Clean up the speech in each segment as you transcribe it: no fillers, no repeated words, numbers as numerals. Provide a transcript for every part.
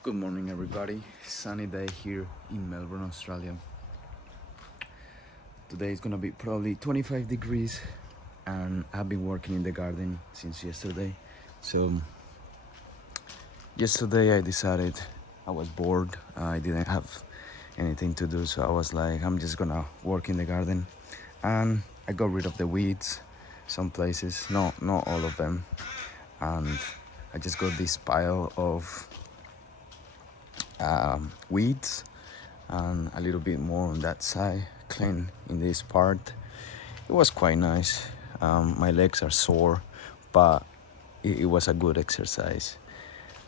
Good morning, everybody. Sunny day here in Melbourne, Australia. Today is gonna be probably 25 degrees, and I've been working in the garden since yesterday. So, yesterday I decided I was bored, I didn't have anything to do, so I was like, I'm just gonna work in the garden. And I got rid of the weeds, some places, not all of them. And I just got this pile of weeds and a little bit more on that side, clean in this part. It was quite nice. My legs are sore, but it was a good exercise.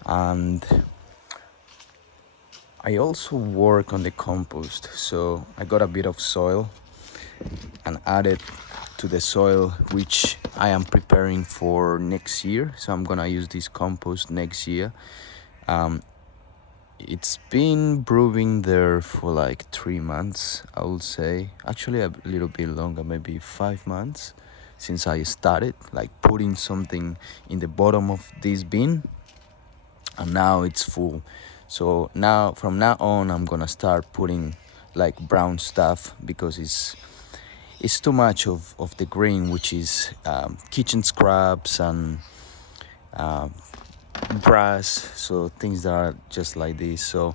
And I also work on the compost, so I got a bit of soil and added to the soil which I am preparing for next year. So I'm gonna use this compost next year. It's been brewing there for like 3 months, I would say. Actually, a little bit longer, maybe 5 months since I started, like putting something in the bottom of this bin, and now it's full. So now, from now on, I'm gonna start putting like brown stuff because it's too much of the green, which is kitchen scraps and grass, so things that are just like this. So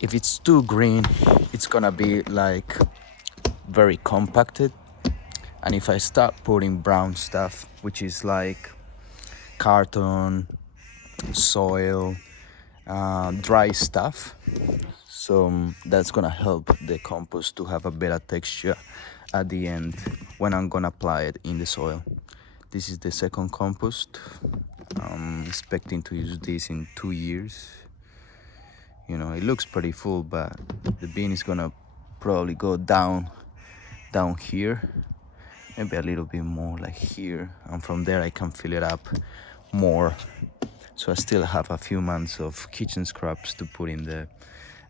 if it's too green, it's gonna be like very compacted. And if I start putting brown stuff, which is like carton, soil, dry stuff, so that's gonna help the compost to have a better texture at the end when I'm gonna apply it in the soil. This is the second compost. I'm expecting to use this in 2 years. It looks pretty full, but the bin is gonna probably go down here, maybe a little bit more like here, and from there I can fill it up more. So I still have a few months of kitchen scraps to put in there.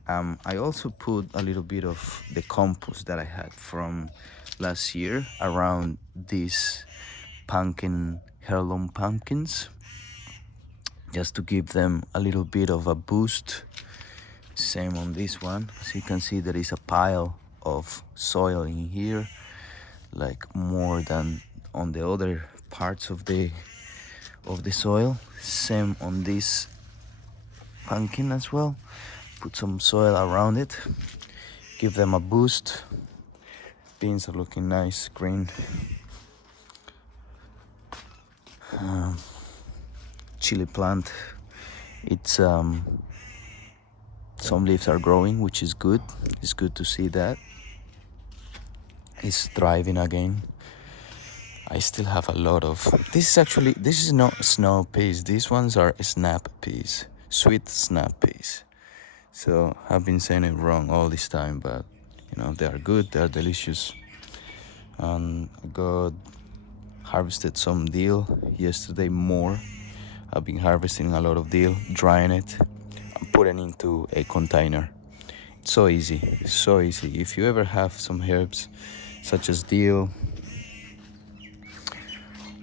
I also put a little bit of the compost that I had from last year around these heirloom pumpkins, just to give them a little bit of a boost. Same on this one. As you can see, there is a pile of soil in here, like more than on the other parts of the soil. Same on this pumpkin as well. Put some soil around it, give them a boost. Beans are looking nice, green. Chili plant, it's some leaves are growing, which is good. It's good to see that it's thriving again. I still have a lot of this is not snow peas. These ones are snap peas, sweet snap peas. So I've been saying it wrong all this time, but they are good, they are delicious. And I got harvested some dill yesterday, more. I've been harvesting a lot of dill, drying it and putting into a container. It's so easy, so easy. If you ever have some herbs such as dill,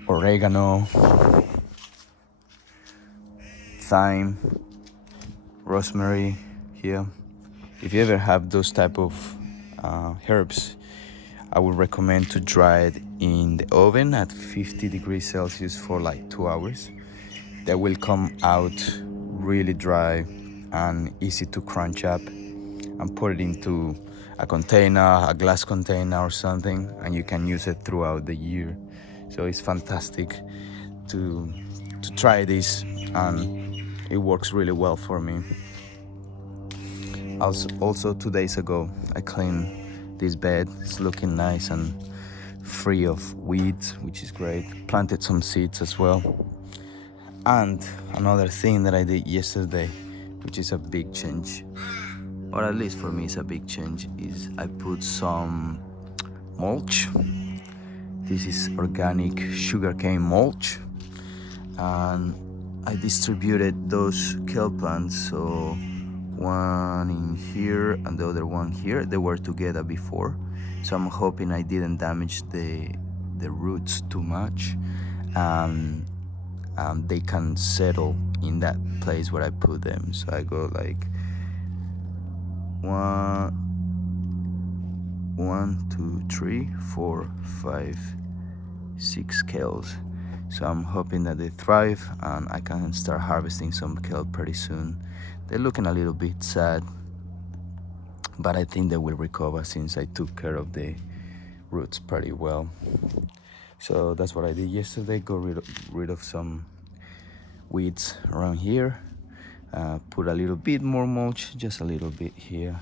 oregano, thyme, rosemary here, if you ever have those type of herbs, I would recommend to dry it in the oven at 50 degrees Celsius for like 2 hours. They will come out really dry and easy to crunch up, and put it into a container, a glass container or something, and you can use it throughout the year. So it's fantastic to try this, and it works really well for me. Also 2 days ago, I cleaned this bed. It's looking nice and free of weeds, which is great. Planted some seeds as well. And another thing that I did yesterday, which is a big change, or at least for me it's a big change, is I put some mulch. This is organic sugarcane mulch, and I distributed those kelp plants, so one in here and the other one here. They were together before, so I'm hoping I didn't damage the roots too much, and they can settle in that place where I put them. So I go like one, two, three, 4, 5, 6 kales. So I'm hoping that they thrive and I can start harvesting some kale pretty soon. They're looking a little bit sad, but I think they will recover since I took care of the roots pretty well. So that's what I did yesterday. Got rid of some weeds around here. Put a little bit more mulch, just a little bit here.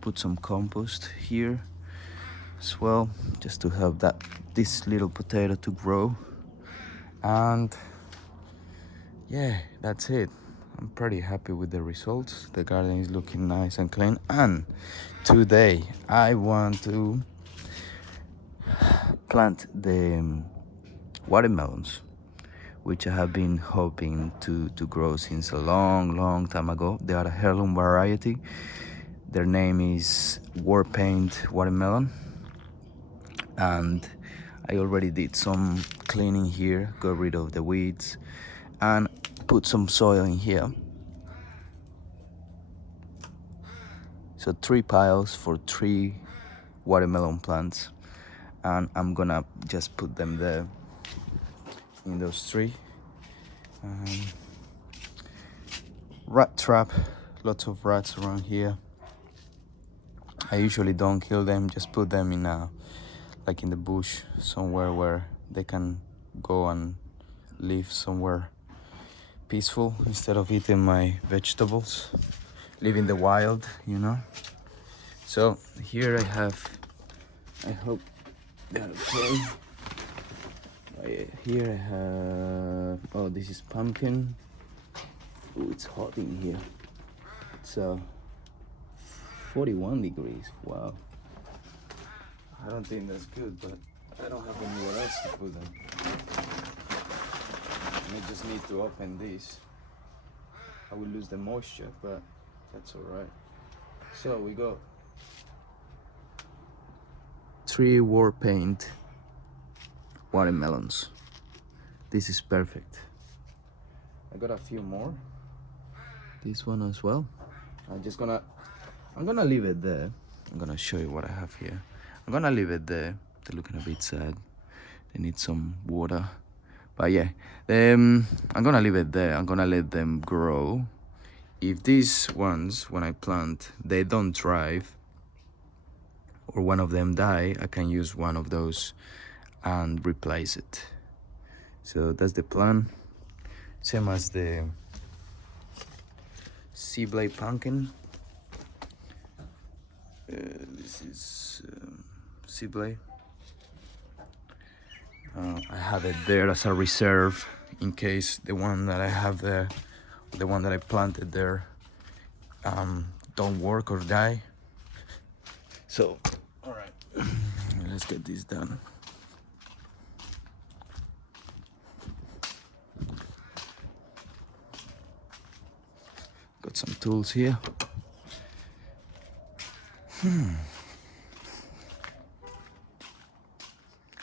Put some compost here as well, just to help this little potato to grow. And yeah, that's it. I'm pretty happy with the results. The garden is looking nice and clean. And today I want to plant the watermelons, which I have been hoping to grow since a long time ago. They are a heirloom variety. Their name is war paint watermelon, and I already did some cleaning here, got rid of the weeds, and put some soil in here. So 3 piles for 3 watermelon plants, and I'm gonna just put them there in those 3. Rat trap, lots of rats around here. I usually don't kill them, just put them in like in the bush somewhere where they can go and live somewhere peaceful instead of eating my vegetables, live in the wild, you know. So here I hope they're okay. Here I have, oh, this is pumpkin. Oh, it's hot in here. It's 41 degrees. Wow. I don't think that's good, but I don't have anywhere else to put them. And I just need to open this. I will lose the moisture, but that's alright. So we got 3 war paint watermelons. This is perfect. I got a few more. This one as well. I'm gonna leave it there. I'm gonna show you what I have here. I'm gonna leave it there. They're looking a bit sad. They need some water. But yeah, I'm gonna leave it there. I'm gonna let them grow. If these ones, when I plant, they don't thrive, or one of them die, I can use one of those and replace it. So that's the plan. Same as the sea blade pumpkin. This is sea blade. I have it there as a reserve in case the one that I have there, the one that I planted there, don't work or die. So, all right, let's get this done. Got some tools here.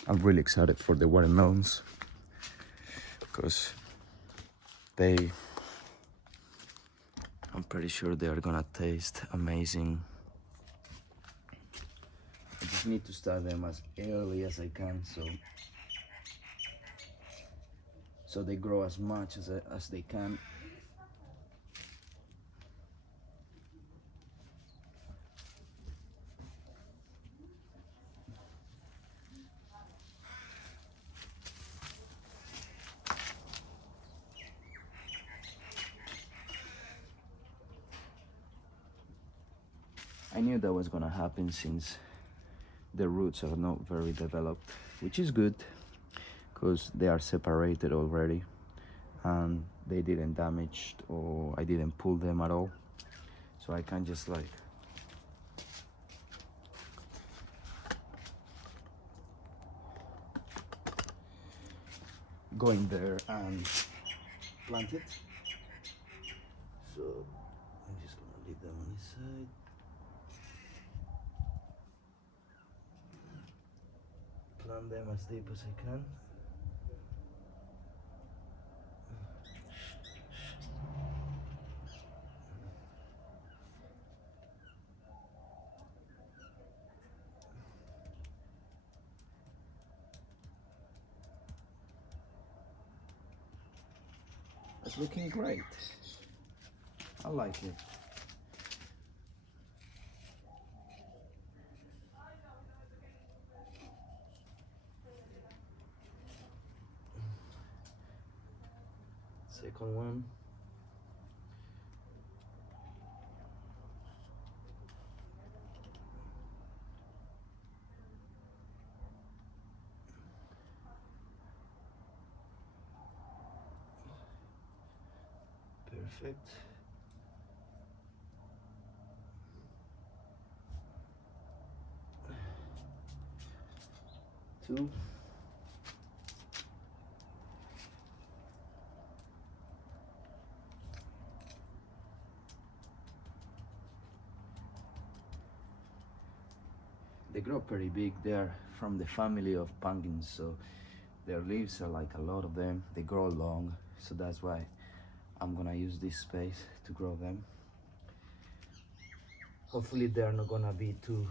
I'm really excited for the watermelons because I'm pretty sure they are gonna taste amazing. I just need to start them as early as I can, so they grow as much as they can. I knew that was gonna happen since the roots are not very developed, which is good because they are separated already and they didn't damage, or I didn't pull them at all. So I can just like go in there and plant it. So I'm just gonna leave them on this side. Plant them as deep as I can. That's looking great. I like it. Second one. Perfect. Two. They grow pretty big. They're from the family of pumpkins, so their leaves are like a lot of them. They grow long, so that's why I'm gonna use this space to grow them. Hopefully they're not gonna be too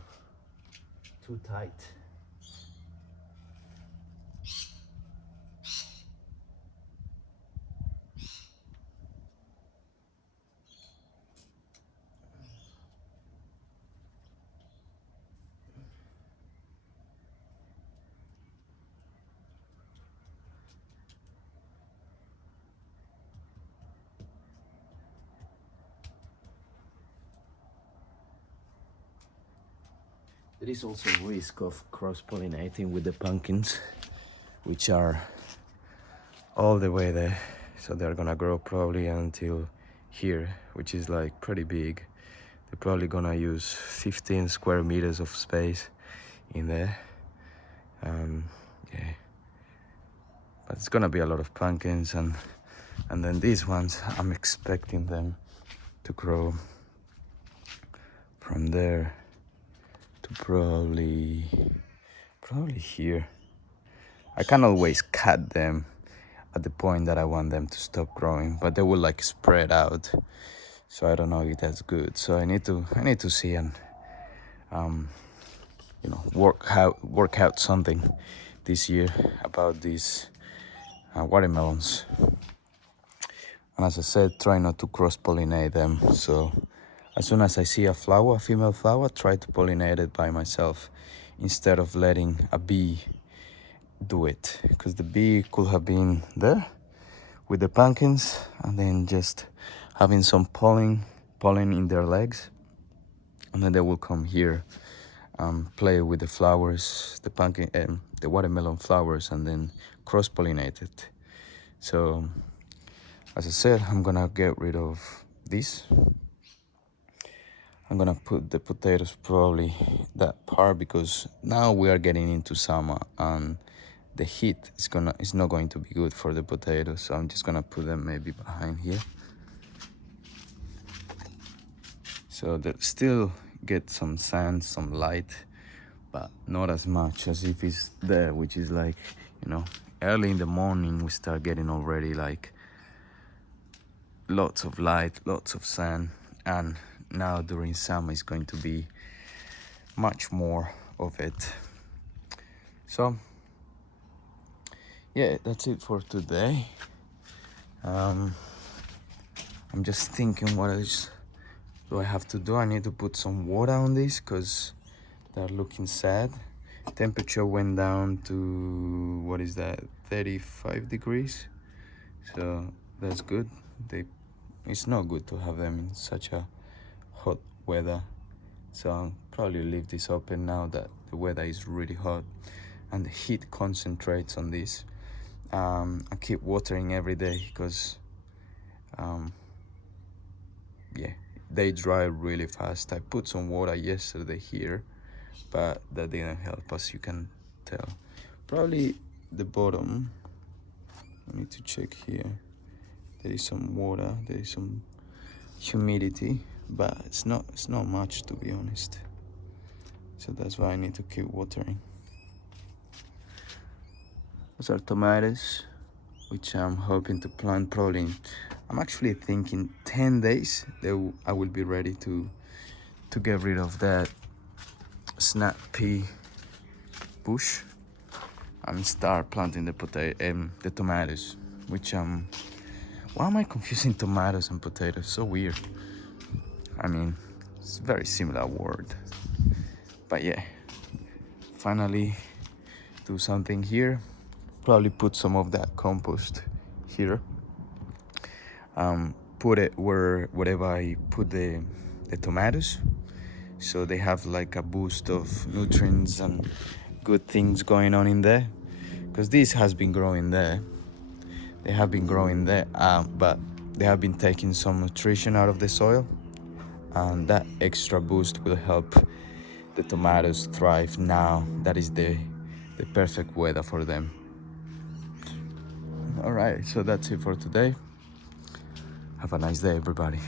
tight. There is also a risk of cross-pollinating with the pumpkins, which are all the way there. So they're gonna grow probably until here, which is like pretty big. They're probably gonna use 15 square meters of space in there. Yeah, but it's gonna be a lot of pumpkins, and then these ones, I'm expecting them to grow from there to probably here. I can always cut them at the point that I want them to stop growing, but they will like spread out, so I don't know if that's good. So I need to see and you know, work out something this year about these watermelons. And as I said, try not to cross-pollinate them. So as soon as I see a flower, a female flower, try to pollinate it by myself instead of letting a bee do it, because the bee could have been there with the pumpkins and then just having some pollen in their legs, and then they will come here, play with the flowers, the pumpkin and the watermelon flowers, and then cross-pollinate it. So as I said, I'm gonna get rid of this. I'm gonna put the potatoes probably that part, because now we are getting into summer and the heat is not going to be good for the potatoes. So I'm just gonna put them maybe behind here, so that still get some sun, some light, but not as much as if it's there, which is like, you know, early in the morning we start getting already like lots of light, lots of sun, and now during summer it's going to be much more of it. So yeah, that's it for today. I'm just thinking, what else do I have to do? I need to put some water on this because they're looking sad. Temperature went down to, what is that, 35 degrees, so that's good. It's not good to have them in such a hot weather, so I'll probably leave this open now that the weather is really hot and the heat concentrates on this. I keep watering every day because yeah, they dry really fast. I put some water yesterday here, but that didn't help, as you can tell. Probably the bottom, I need to check here. There is some water, there is some humidity, but it's not much, to be honest. So that's why I need to keep watering. Those are tomatoes, which I'm hoping to plant probably I'm actually thinking 10 days I will be ready to get rid of that snap pea bush and start planting the tomatoes, which I'm Why am I confusing tomatoes and potatoes? So weird. I mean, it's a very similar word. But yeah, finally do something here. Probably put some of that compost here. Put it wherever I put the tomatoes, so they have like a boost of nutrients and good things going on in there. Because this has been growing there, they have been growing there, but they have been taking some nutrition out of the soil, and that extra boost will help the tomatoes thrive now. That is the perfect weather for them. All right, so that's it for today. Have a nice day, everybody.